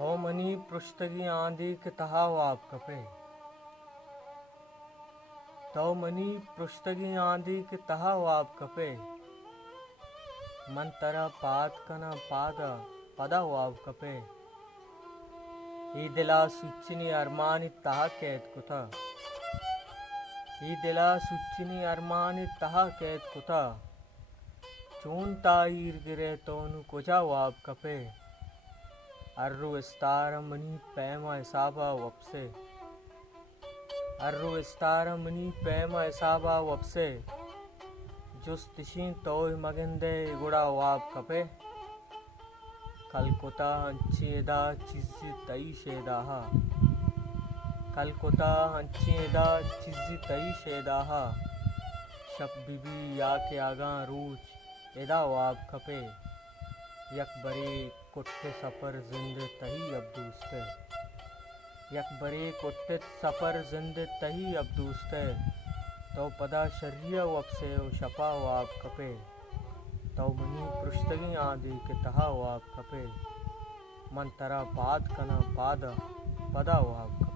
तो मनी पृष्ठगी आंधी के तहा वाप कपे। तो मनी पृष्ठगी आंधी के तहा वाप कपे। मन तरा पाद कना पादा पदा वाप कपे। ई दिला सुच्चिनी अरमानी तहा कैद कुथा। ई दिला सुच्चिनी अरमानी तहा कैद कुथा। चून ताईर गिरे तोनु कुजा वाप कपे। अर्रु इस्तारा मनी पैमा इसाबा वपसे। अर्रु इस्तारा मनी पैमा इसाबा वपसे। जुस तिशी तोय मगिंदे गुड़ा वाप कपे। कलकुता अंचेदा चिज़्ज़ी तई शेदाहा। कलकुता अंचेदा चिज़्ज़ी तई शेदाहा। शब बीबी या के आगा रूज एदा वाप कपे। यक बरे कुट्टे सफर जिंदे तही अब दूसते। यक बरे कुट्टे सफर जिंदे तही अब दूसते। तो पदा शर्रिया वपसे ओ शपा वाप कपे। तो मनी पृष्ठगी आंधी के तहा वाप कपे। मन तरा पाद कना पादा पदा वाप कपे।